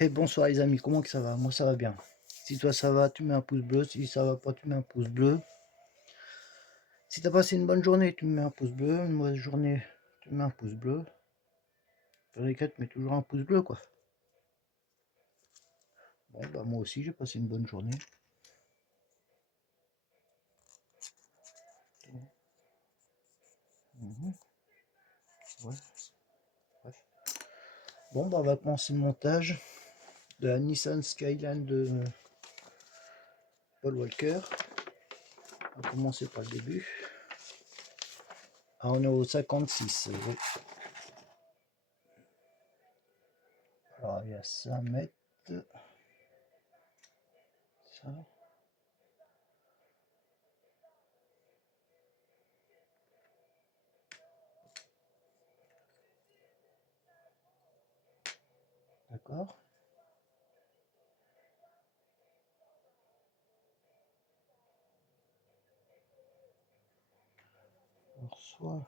Et bonsoir les amis, comment que ça va? Moi ça va bien. Si toi ça va, tu mets un pouce bleu. Si ça va pas, tu mets un pouce bleu. Si t'as passé une bonne journée, tu mets un pouce bleu. Une mauvaise journée, tu mets un pouce bleu. Dans les cas, tu mets toujours un pouce bleu quoi. Bon bah moi aussi j'ai passé une bonne journée. Mhm. Ouais, bref. Bon bah on va commencer le montage de la Nissan Skyline de Paul Walker. On va commencer par le début. Ah, on est au 56. Oui. Alors il y a 5 mètres. Ça. D'accord. On reçoit.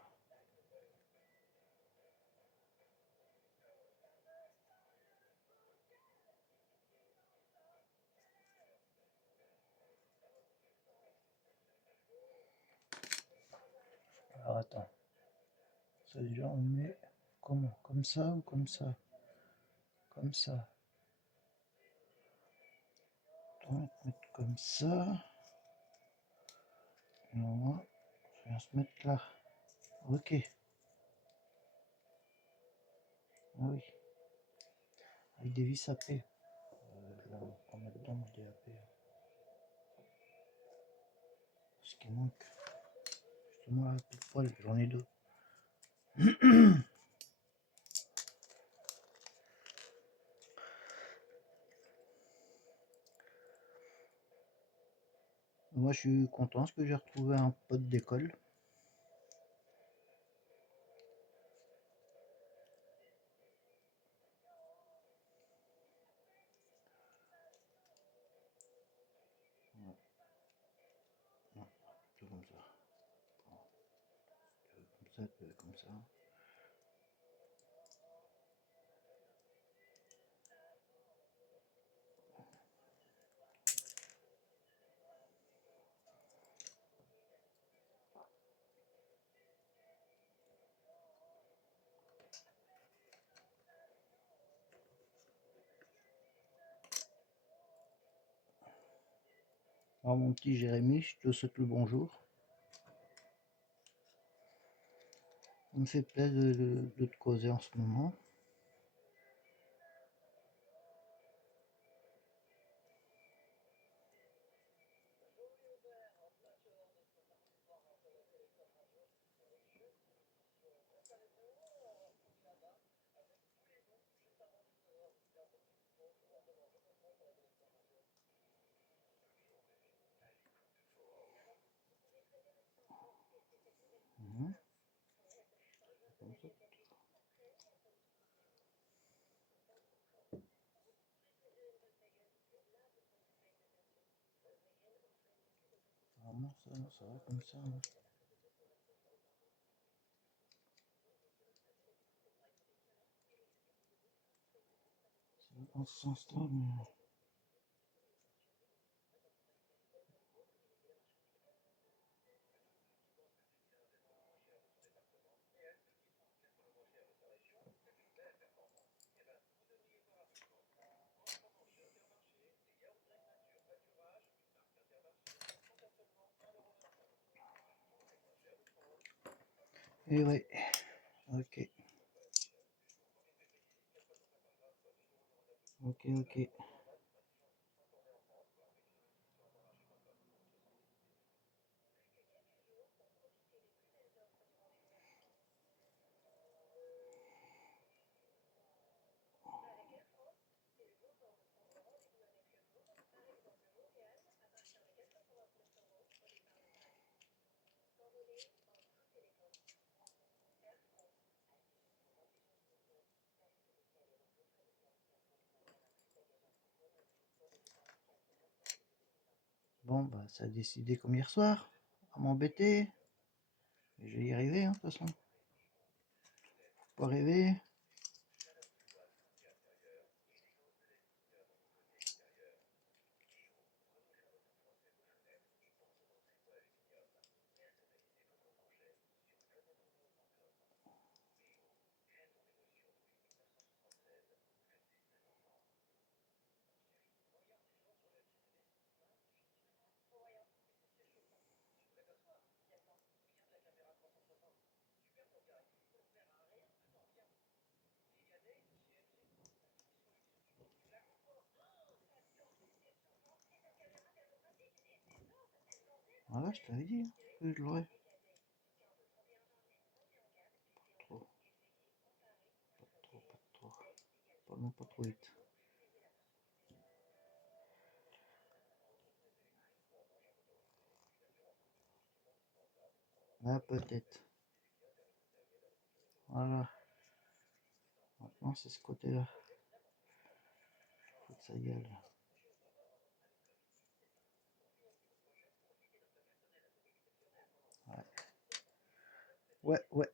Alors attends. Ça déjà on met comment? Comme ça ou comme ça? Comme ça. On va mettre comme ça. Et on va se mettre là. Ok. Ah oui. Avec des vis à paix. Là, on va mettre dedans des AP. Ce qui manque. Justement là, pile poil, j'en ai deux. Moi je suis content parce que j'ai retrouvé un pote d'école. Non, plutôt comme ça. Comme ça, comme ça. Alors mon petit Jérémy, je te souhaite le bonjour. Ça me fait plaisir de te causer en ce moment. Mhm. Normalement ça va comme ça. Hein. Ça va dans ce sens-là, mais... Et ouais, ok, ok. Bon, bah, ça a décidé comme hier soir, à m'embêter. Je vais y arriver, hein, de toute façon. Faut pas rêver. Voilà, je t'avais dit que je l'aurais. Trop, pas trop. Pas non, pas trop vite. Là, peut-être. Voilà. Maintenant, c'est ce côté-là. Faut que ça y aille. Ouais. Ouais.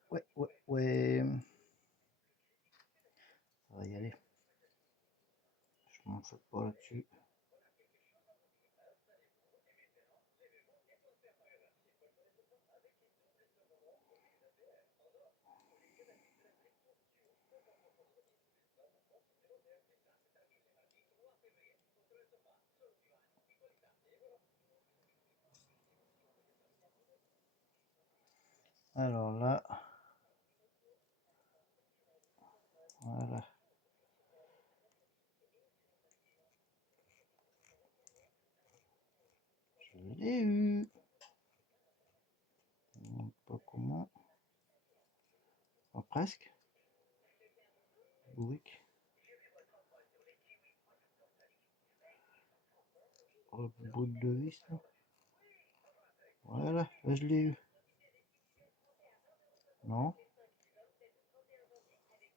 Ça va y aller. Je m'en fais pas là-dessus. Alors là, voilà. Je l'ai eu. Pas comment. Enfin, presque. Bourrique. Oh, le bout de vis là. Voilà, là je l'ai eu. Non,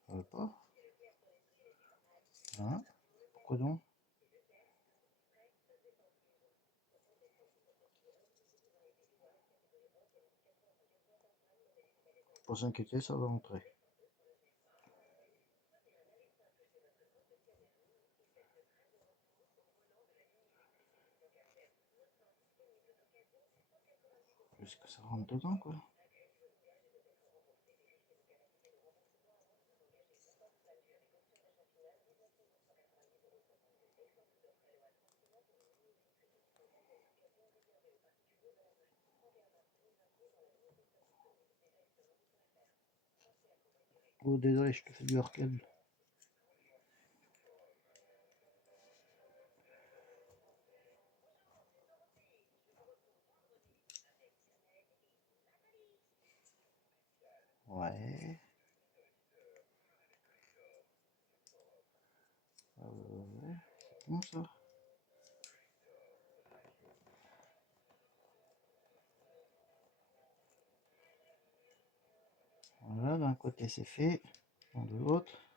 ça va pas. Hein? Pourquoi donc? Faut pas s'inquiéter, ça va entrer. Est-ce que ça rentre dedans quoi? Oh désolé, je te fais du arcade. Ouais. Ouais. C'est bon ça. Voilà, d'un côté c'est fait, de l'autre.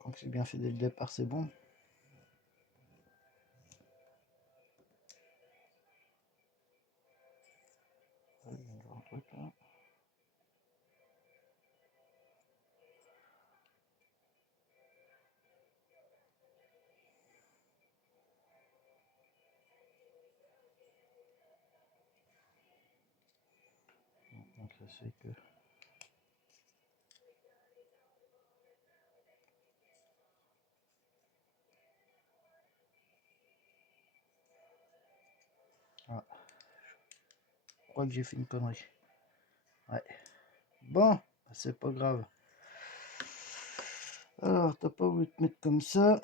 Quand c'est bien fait dès le départ, c'est bon. Ouais, il y a un truc là. Donc ça c'est que. Ah, je crois que j'ai fait une connerie. Ouais. Bon, c'est pas grave. Alors, t'as pas voulu te mettre comme ça.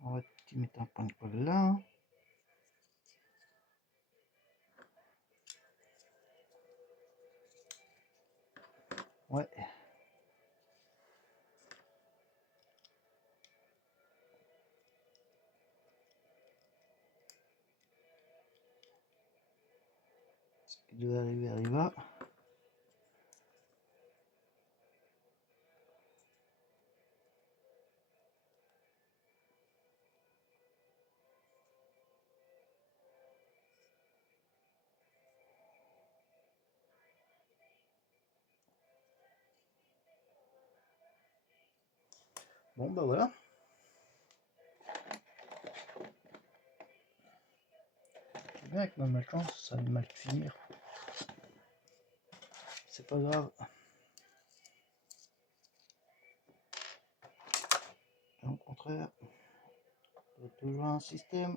On va te mettre un point de colle là. Ouais. Ce qui devait arriver arriva. Bon bah voilà. C'est bien avec ma malchance, ça va mal finir. C'est pas grave. Au contraire, il y a toujours un système.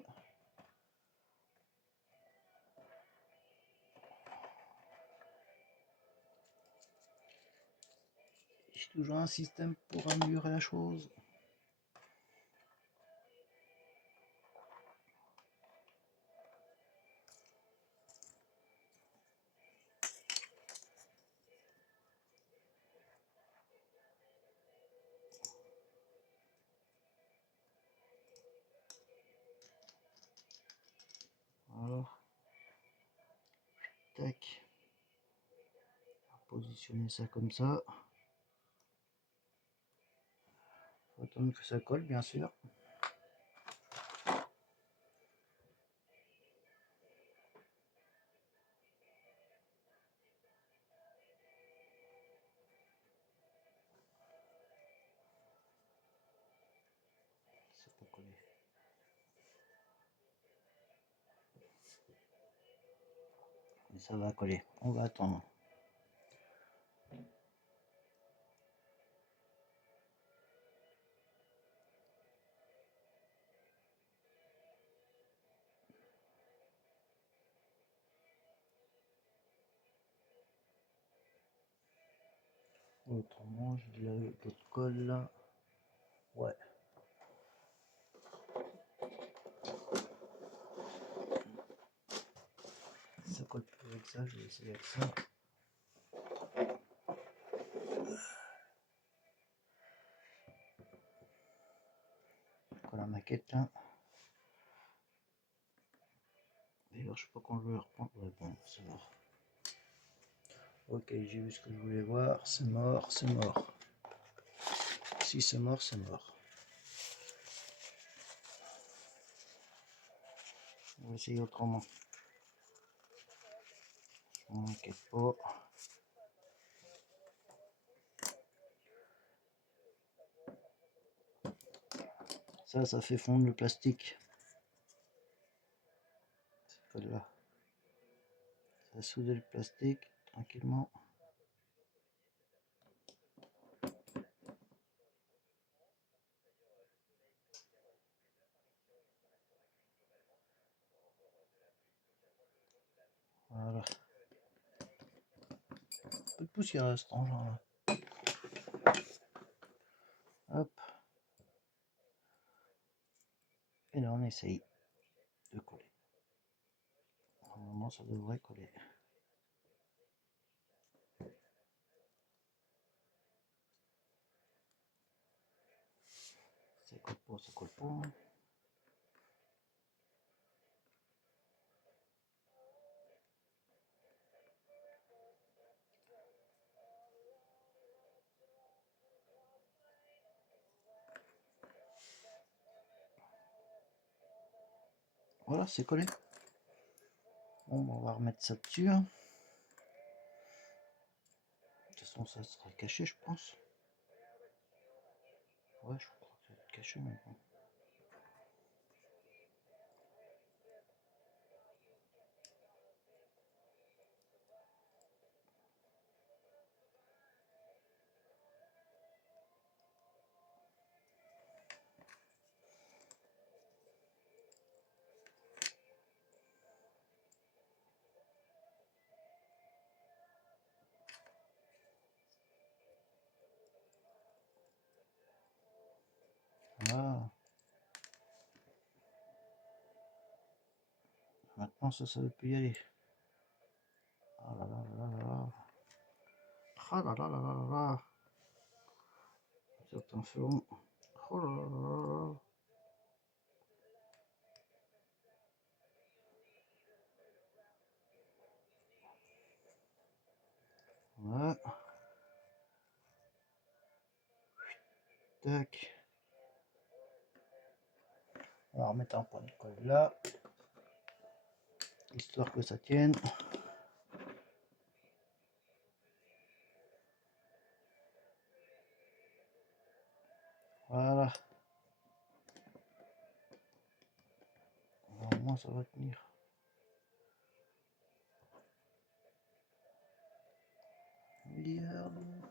toujours un système pour améliorer la chose. Alors, tac, positionner ça comme ça. Faut attendre que ça colle, bien sûr. Ça peut coller. Et ça va coller. On va attendre. Autrement, je dirais l'autre colle là. Ouais. Ça colle plus avec ça, je vais essayer avec ça. Colle la maquette là. D'ailleurs, je sais pas quand je vais le reprendre. Ouais, bon, c'est mort. Ok, j'ai vu ce que je voulais voir. C'est mort, c'est mort. Si c'est mort, c'est mort. On va essayer autrement. Je m'inquiète pas. Ça fait fondre le plastique. C'est pas là. Ça soude le plastique tranquillement. Voilà. Un peu de poussière à cet engin là. Hop. Et là on essaye de coller. Normalement ça devrait coller. Ça colle pas, ça colle pas. Voilà, c'est collé. Bon, on va remettre ça dessus. De toute façon, ça sera caché, je pense. Ouais, je crois que ça va être caché maintenant. Voilà. Maintenant, ça veut plus y aller. Oh là là là là là. Oh là là là là là là. Certains feront. Oh là là là là là. Voilà. Tac. On va remettre un point de colle là. Histoire que ça tienne. Voilà. Normalement ça va tenir.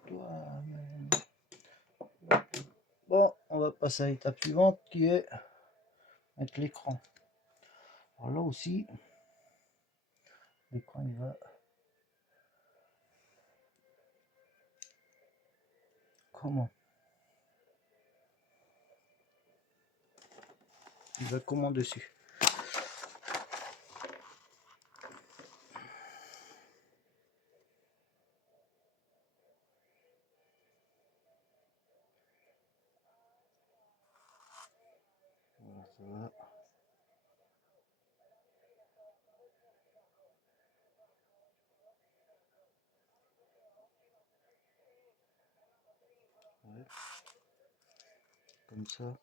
Toi-même. Bon, on va passer à l'étape suivante qui est mettre l'écran. Alors là aussi, l'écran il va Comment? Il va comment dessus? Voilà, ça va. Ouais. Comme ça.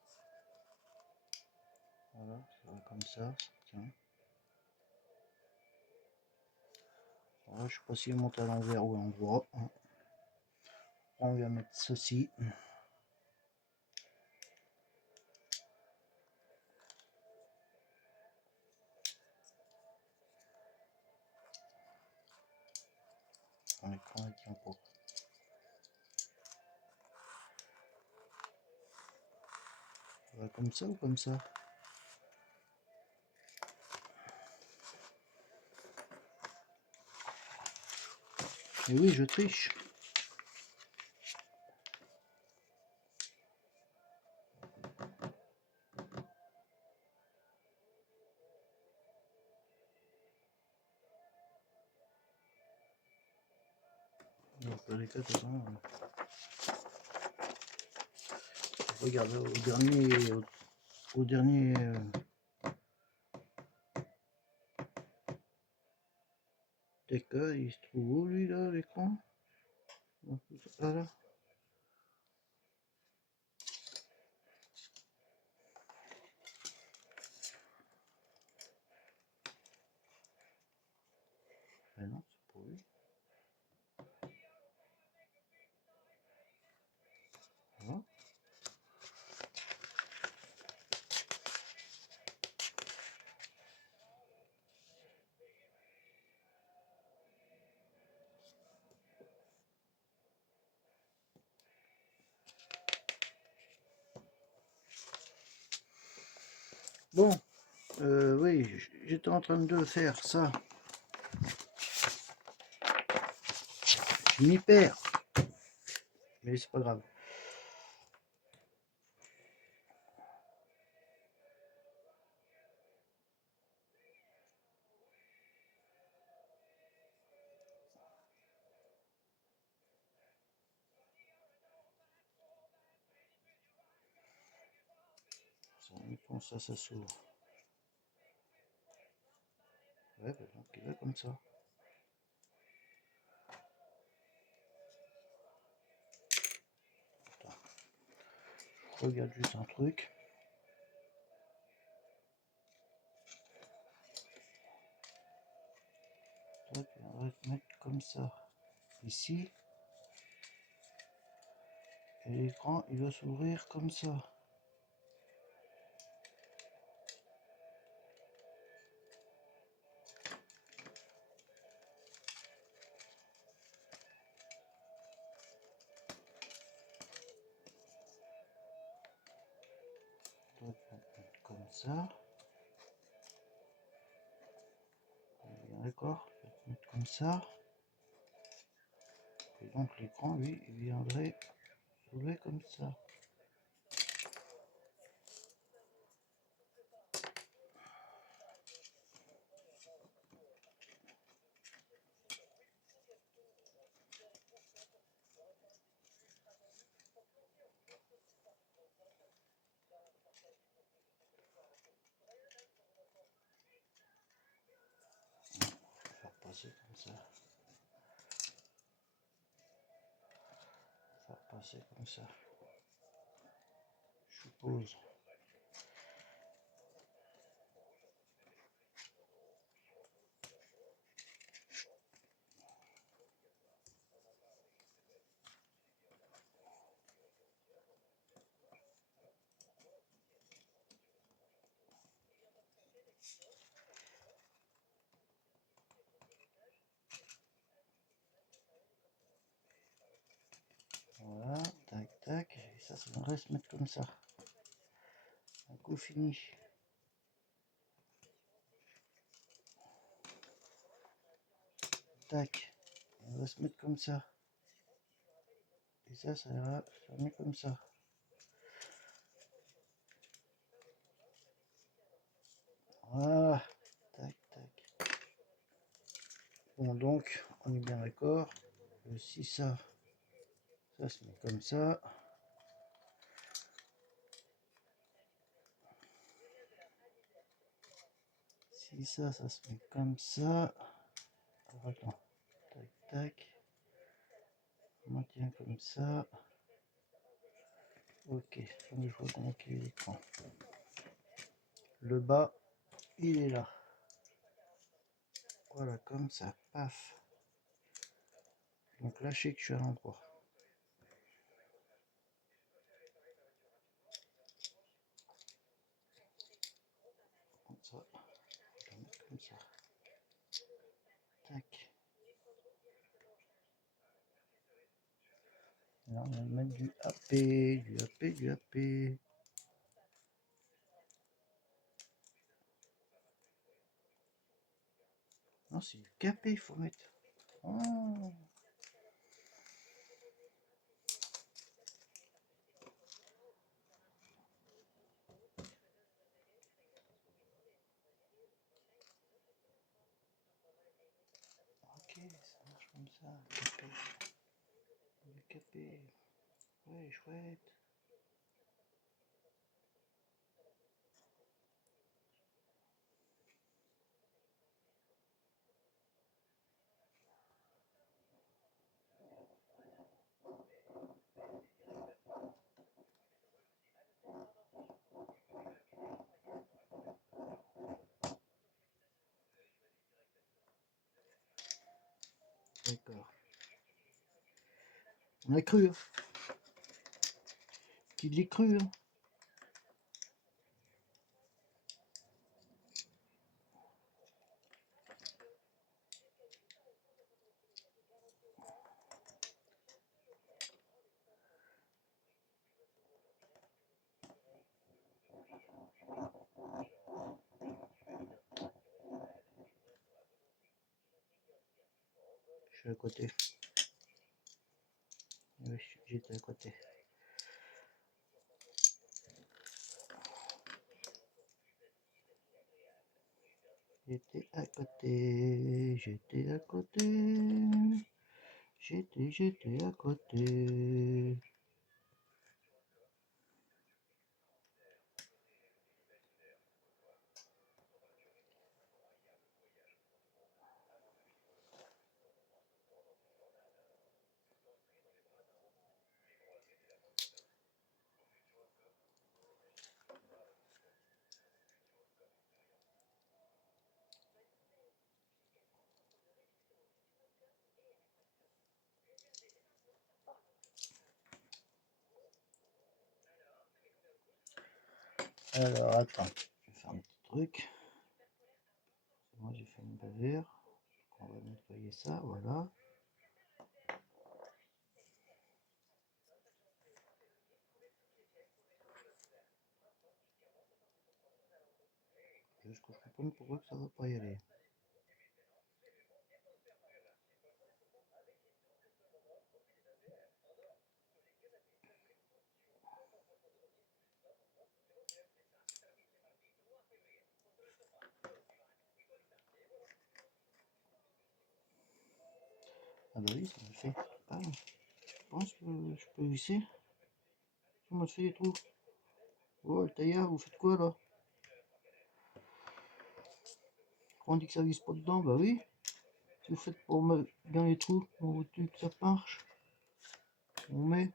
Voilà, ça va comme ça. Tiens. Voilà, je sais pas s'il monte à l'envers ou à l'endroit. On va mettre ceci. Mon écran il tient pas. Ça va comme ça ou comme ça? Et oui, je triche. Donc, dans les cas, de toute façon, regarde au dernier déca, il se trouve où lui là, l'écran? Ah là. Ben non, c'est pour lui. Voilà. Bon, oui, j'étais en train de faire ça. Je m'y perds. Mais c'est pas grave. Comme ça s'ouvre. Ouais, ben donc il va comme ça. Attends. Je regarde juste un truc. Tac, on va le mettre comme ça. Ici. Et l'écran, il va s'ouvrir comme ça. Comme ça. D'accord, je vais mettre comme ça. Et donc l'écran, lui, il viendrait s'ouvrir comme ça. Faire passer comme ça. Faire passer comme ça. Je suppose. Voilà, tac, tac. Et ça devrait se mettre comme ça. Un coup fini. Tac. On va se mettre comme ça. Et ça ira mieux comme ça. Voilà. Tac, tac. Bon, donc, on est bien d'accord. Si ça se met comme ça. Si ça se met comme ça. Alors, attends. Tac, tac. On maintient comme ça. Ok, donc je vois comment il est l'écran. Le bas, il est là. Voilà, comme ça, paf. Donc là, je sais que je suis à l'endroit. Comme ça, je vais mettre comme ça. Tac. Là, on va mettre du AP, du AP, du AP. Non, c'est du KP, il faut mettre. Oh. Ok, ça marche comme ça. KP. Du KP. Ouais, chouette. D'accord. On a cru. Hein. Qui dit cru. Hein. Je suis à côté. Oui, j'étais à côté. J'étais à côté. J'étais à côté. J'étais à côté. Alors, attends. Je vais faire un petit truc. Moi, j'ai fait une bavure. On va nettoyer ça, voilà. Juste que je comprends pourquoi ça va pas y aller. Ah bah oui, ça me fait. Ah, je pense que je peux visser. Ça me fait des trous. Oh, le tailleur, vous faites quoi là? On dit que ça vise pas dedans, bah oui. Si vous faites pour mettre bien les trous, on vous dit que ça marche. On met.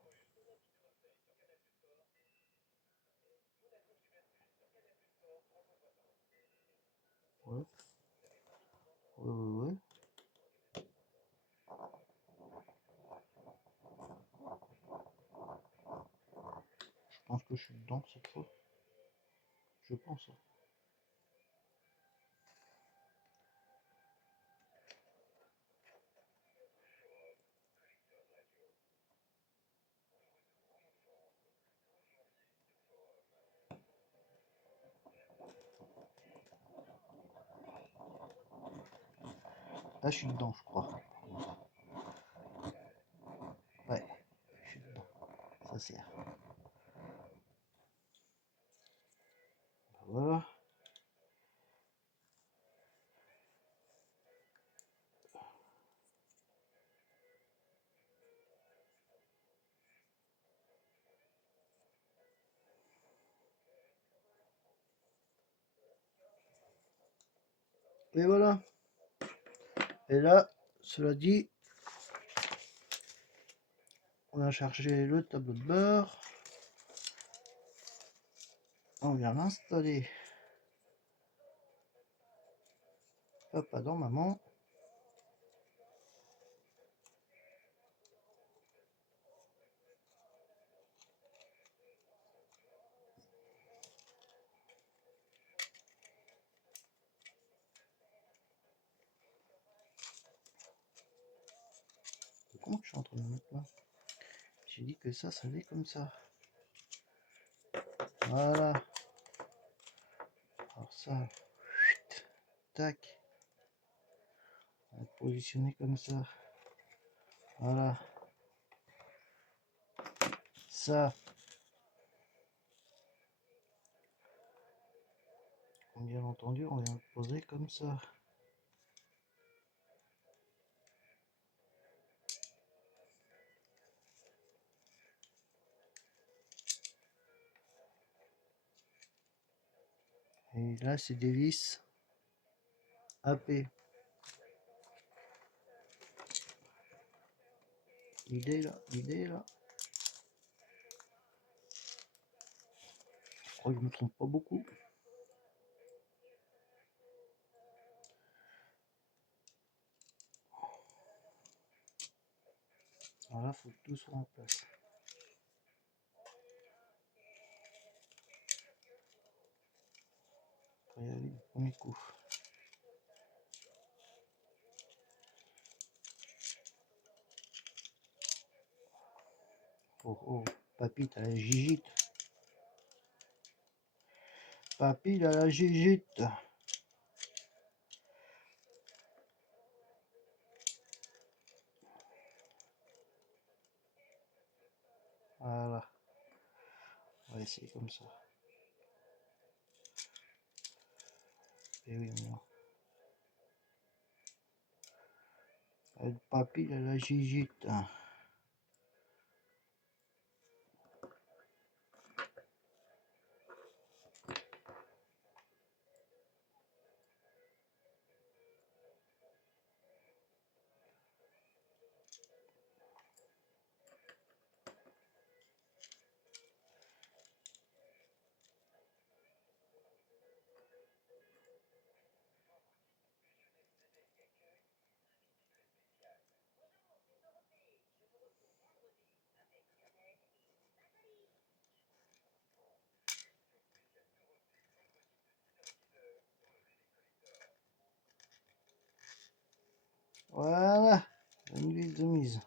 Ouais. Ouais. Je pense que je suis dedans cette fois. Je pense. Là, je suis dedans, je crois. Ouais, je suis dedans. Et voilà. Et là, cela dit, on a chargé le tableau de bord. On vient l'installer. Papa dans maman. Comment je suis en train de me mettre là? J'ai dit que ça allait comme ça. Voilà. Alors ça, tac. On va positionner comme ça. Voilà. Ça. Bien entendu, on vient le poser comme ça. Et là, c'est des vis AP. L'idée là. Je crois que je me trompe pas beaucoup. Voilà, faut que tout soit en place. Faut y aller du premier coup. Oh oh, papy, t'as la gigite. Papy, il a la gigite. Voilà. On va essayer comme ça. Et oui, non. Le papy, il a la gigite. Voilà. Une huile de mise.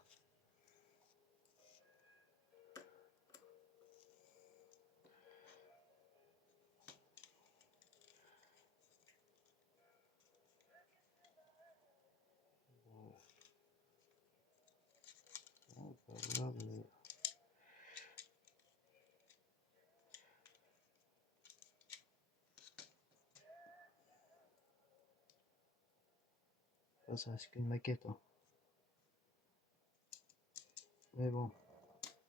Ça reste qu'une maquette. Hein. Mais bon,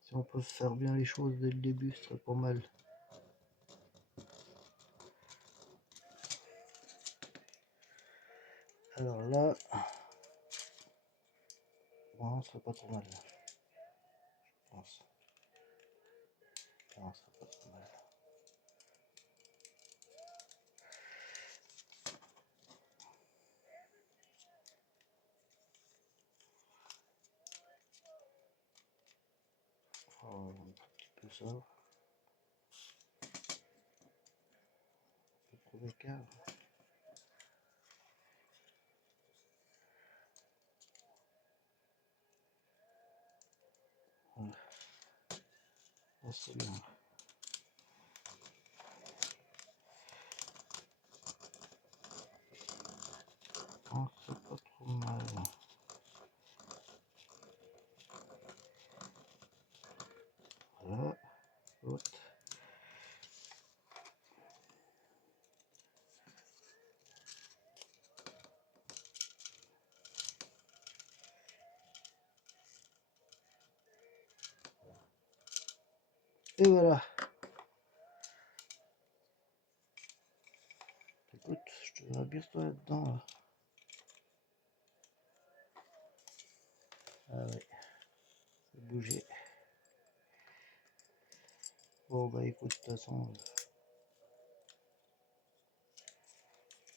si on peut faire bien les choses dès le début, ce serait pas mal. Alors là, bon, ce serait pas trop mal. Je pense. Non, ce serait pas trop mal. Oh, un petit peu ça. Un peu trop d'écart. Voilà. Oh, c'est bien. Oh, c'est pas trop mal. Voilà. L'autre. Et voilà. Écoute, je te Rabire-toi là-dedans, là. Ah ouais, ça bougeait. Bon bah écoute, de toute façon...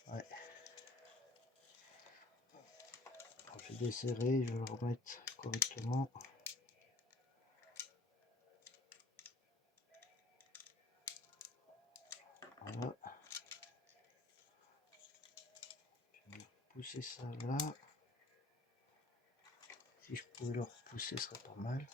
ouais. Alors, je vais desserrer, je vais le remettre correctement. Voilà. Je vais pousser ça là. Si je pouvais le repousser, ce serait pas mal.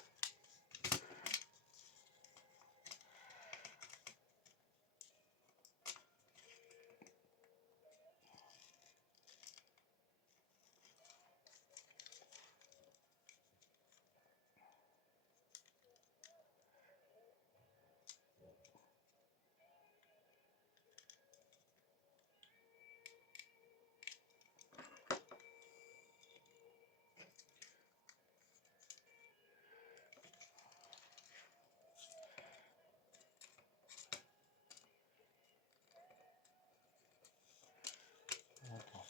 Attends.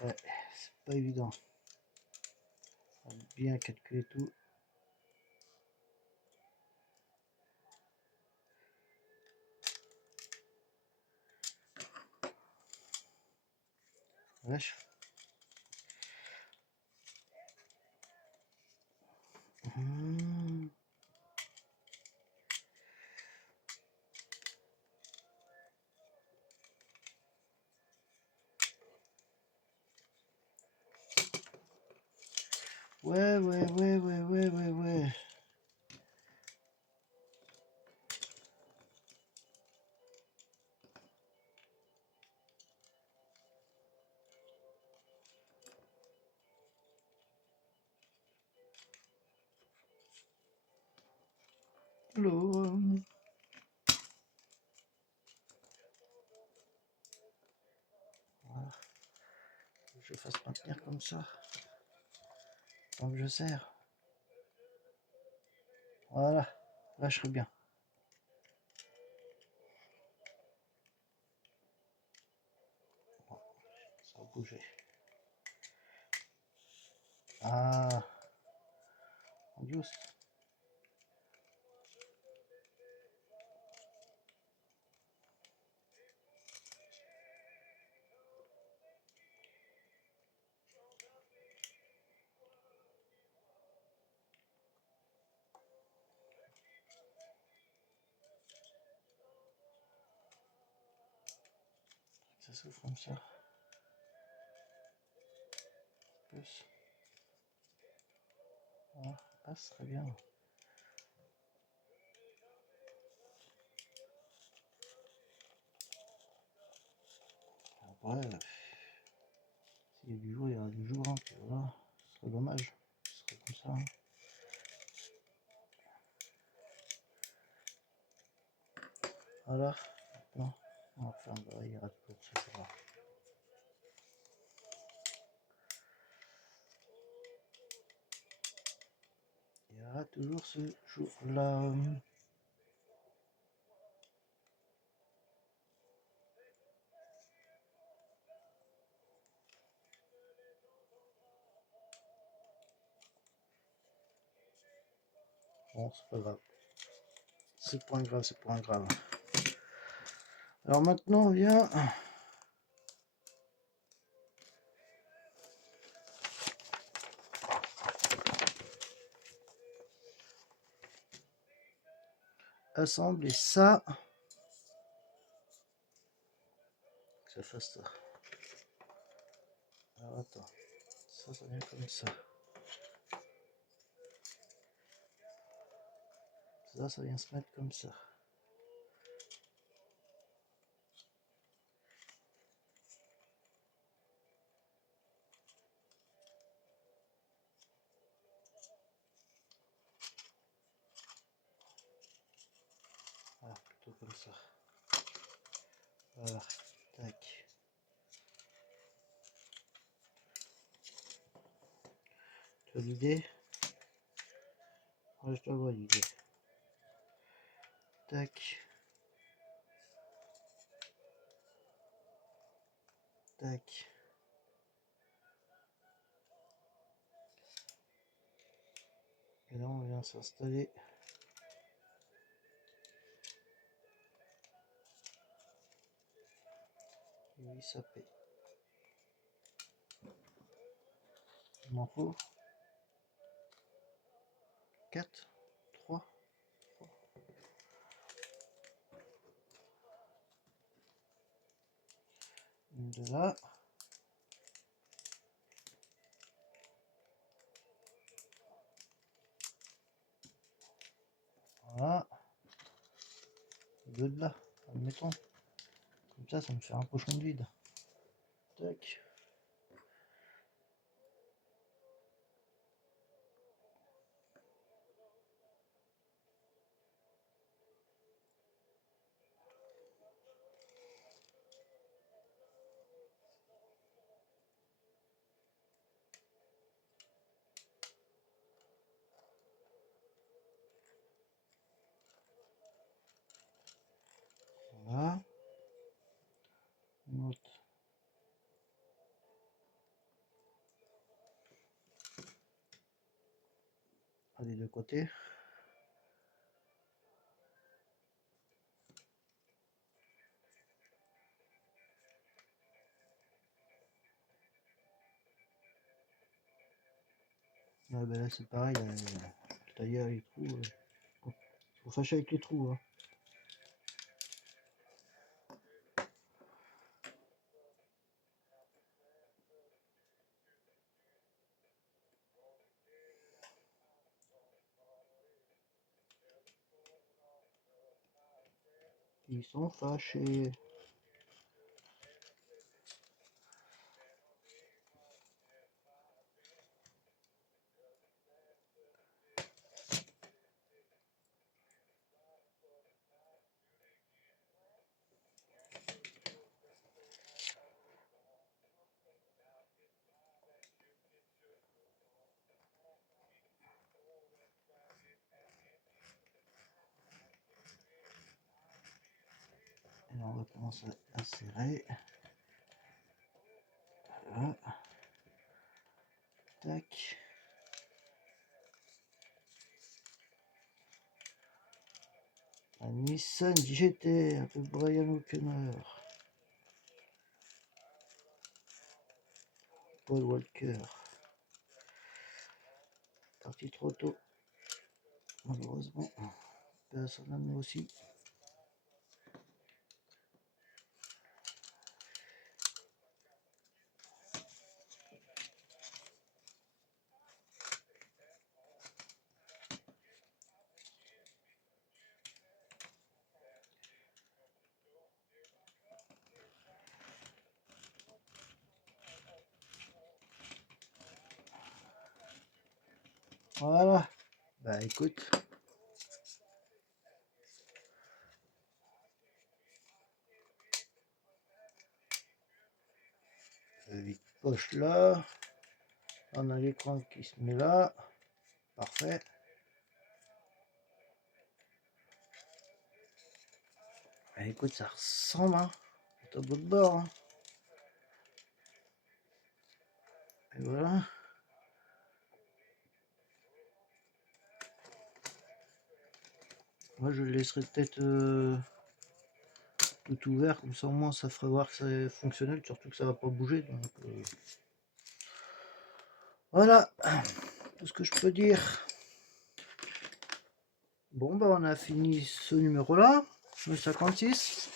Ouais, c'est pas évident. Faut bien calculer tout. Wesh. Mmh. Ouais. Hello. Voilà. Je fasse maintenir comme ça. Donc je serre. Voilà. Là je serai bien. Bon, ça a bougé. Ah. Adios. Ça s'ouvre comme ça. Plus. Voilà. Passe très bien. Après, s'il y a du jour, il y aura du jour. Hein, voilà. Ce serait dommage. Ce serait comme ça. Hein. Voilà. Maintenant, on va faire un baril, il y aura toujours ce sera. Il y aura toujours ce jour-là. Bon, c'est pas grave. C'est pas grave, c'est pas grave. Alors maintenant, on vient assembler ça. Que ça fasse ça. Alors attends, ça vient comme ça. Ça vient se mettre comme ça. Voilà, plutôt comme ça. Voilà, tac. l'idée. Ouais, je te vois l'idée. Tac. Tac. Et là on vient s'installer. Oui, ça paie. Il m'en faut 4, 3. Une de là. Voilà. Deux de là, admettons. Comme ça me fait un pochon de vide. Tac. Voilà. Une autre. Des deux côtés. Ouais, ben là c'est pareil, le tailleur les trous. Faut fâcher avec les trous. Hein. Ils sont fâchés. Et là on va commencer à serrer. Voilà. Tac. Un Nissan GT avec Brian O'Connor. Paul Walker. Parti trop tôt. Malheureusement. Personne à nous aussi. Voilà. Bah écoute. Vite poche là. On a l'écran qui se met là. Parfait. Bah écoute, ça ressemble, hein. Au bout de bord. Hein. Et voilà. Moi je le laisserai peut-être tout ouvert, comme ça au moins ça fera voir que c'est fonctionnel, surtout que ça va pas bouger. Donc, voilà tout ce que je peux dire. Bon bah on a fini ce numéro là, le 56.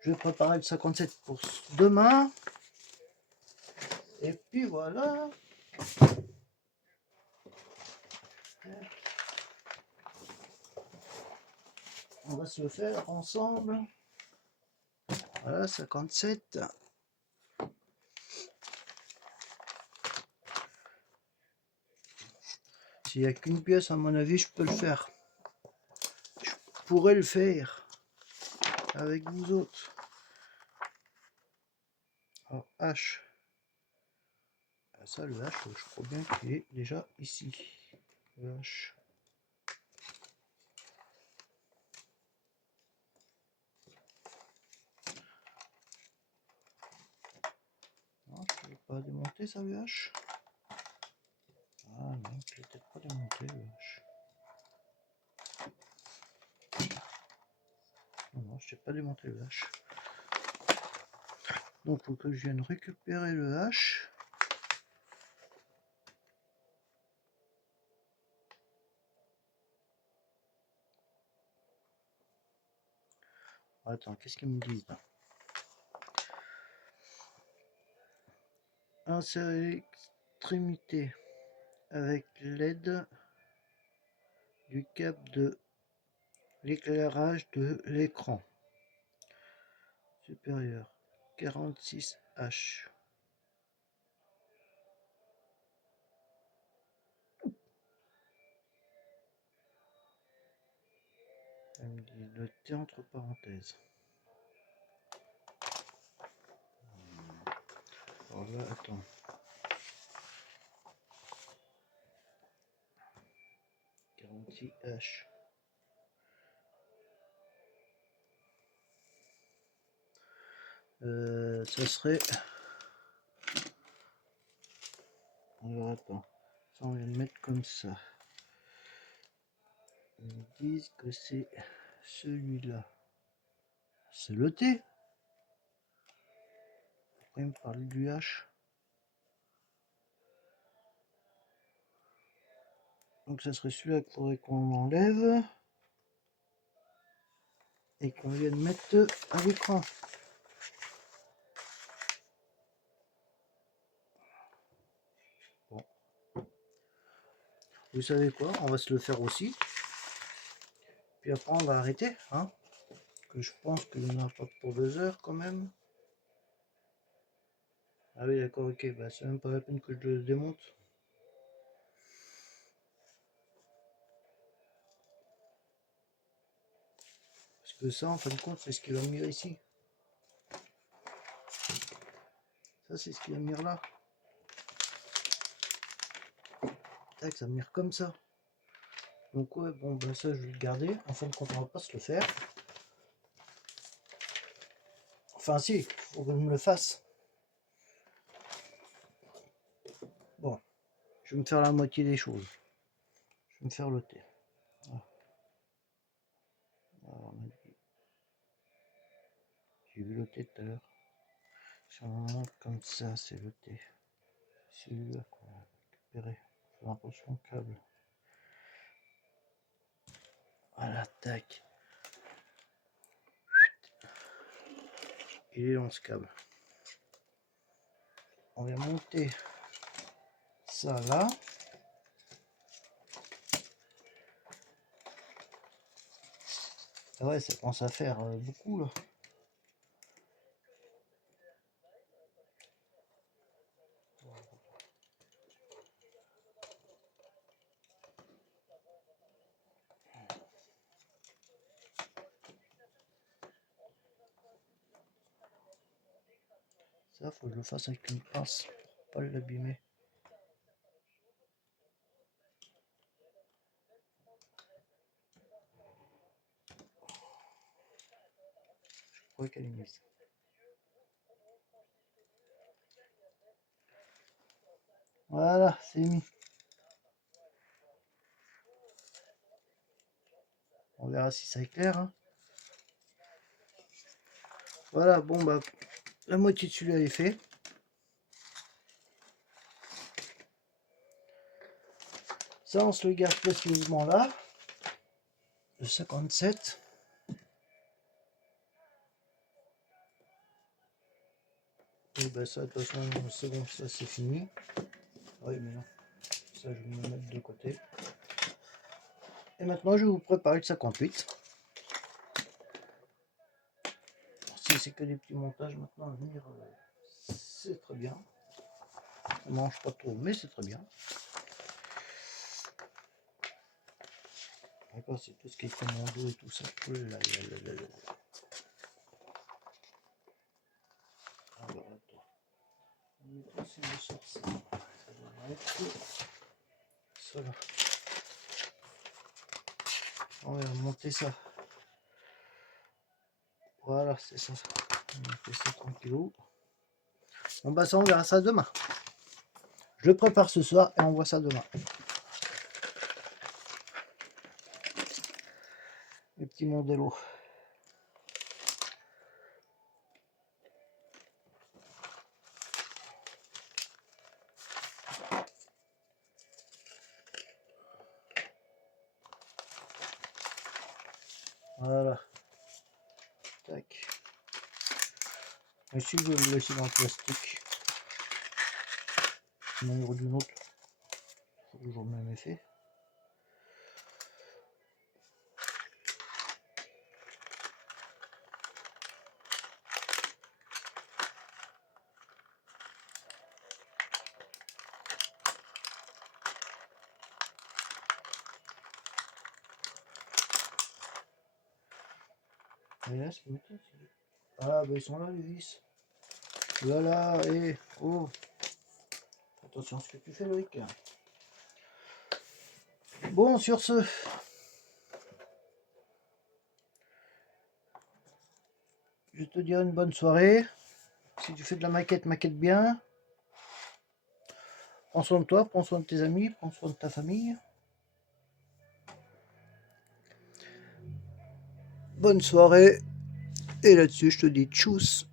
Je vais préparer le 57 pour demain. Et puis voilà. On va se le faire ensemble. Voilà, 57. S'il n'y a qu'une pièce, à mon avis, je peux le faire. Je pourrais le faire avec vous autres. Alors, H. Ça, le H, je crois bien qu'il est déjà ici. Le H. Non, je ne peux pas démonter ça, le H. Ah non, je vais peut-être pas démonter le H. Non, je ne sais pas démonter le H. Donc, il faut que je vienne récupérer le H. Attends, qu'est-ce qu'ils me disent là? Insérer l'extrémité avec l'aide du câble de l'éclairage de l'écran supérieur 46H. Elle me dit le T entre parenthèses. Alors là, attends. 46H. Ça serait. Alors attends. Ça, on va le mettre comme ça. Ils disent que c'est celui-là. C'est le T. Après, il me parle du H. Donc, ça serait celui-là qu'il faudrait qu'on enlève. Et qu'on vienne mettre à l'écran. Bon. Vous savez quoi? On va se le faire aussi. Puis après, on va arrêter. Hein, que je pense qu'il n'y en a pas pour 2 heures quand même. Ah oui, d'accord, ok. Bah, c'est même pas la peine que je le démonte. Parce que ça, en fin de compte, c'est ce qu'il va me ici. Ça, c'est ce qu'il va me là. Tac, ça me comme ça. Donc ouais, bon, ben ça, je vais le garder. En fin de compte, on va pas se le faire. Enfin, si, faut que je me le fasse. Bon, je vais me faire la moitié des choses. Je vais me faire le thé. Voilà. Alors, j'ai vu le thé tout à l'heure. Si on monte comme ça, c'est le thé. C'est celui-là qu'on va récupérer. Faire attention au câble. Voilà, tac. Il est long ce câble. On va monter ça là. Ah ouais, ça commence à faire beaucoup là. Ça, faut que je le fasse avec une pince pour pas l'abîmer. Je crois qu'elle est mise. Voilà, c'est mis. On verra si ça éclaire. Hein. Voilà, bon bah la moitié de celui-là est fait. Ça, on se le garde précieusement là. Le 57. Et bah ça, de toute façon, c'est bon, ça c'est fini. Oui, mais non. Ça, je vais me mettre de côté. Et maintenant, je vais vous préparer le 58. Si c'est que des petits montages, maintenant, à venir, c'est très bien. Ça mange pas trop, mais c'est très bien. D'accord, c'est tout ce qui est commando et tout ça. Oh là là là là là. Alors, attends. On est passé de sur ça. Ça là. On va monter ça. Voilà, c'est ça. On fait ça tranquillou. Bon bah ça on verra ça demain. Je le prépare ce soir et on voit ça demain. Les petits modèles. Voilà. Tac. Ici, je vais le laisser dans le plastique. Sinon, il y aura d'une autre. Il faut toujours le même effet. Et là, ce qui m'étonne, c'est... Ah, bah ils sont là, les vis. Voilà, et... Oh. Attention à ce que tu fais, Loïc. Bon, sur ce... Je te dirai une bonne soirée. Si tu fais de la maquette, maquette bien. Prends soin de toi, prends soin de tes amis, prends soin de ta famille. Bonne soirée. Et là-dessus, je te dis tchuss.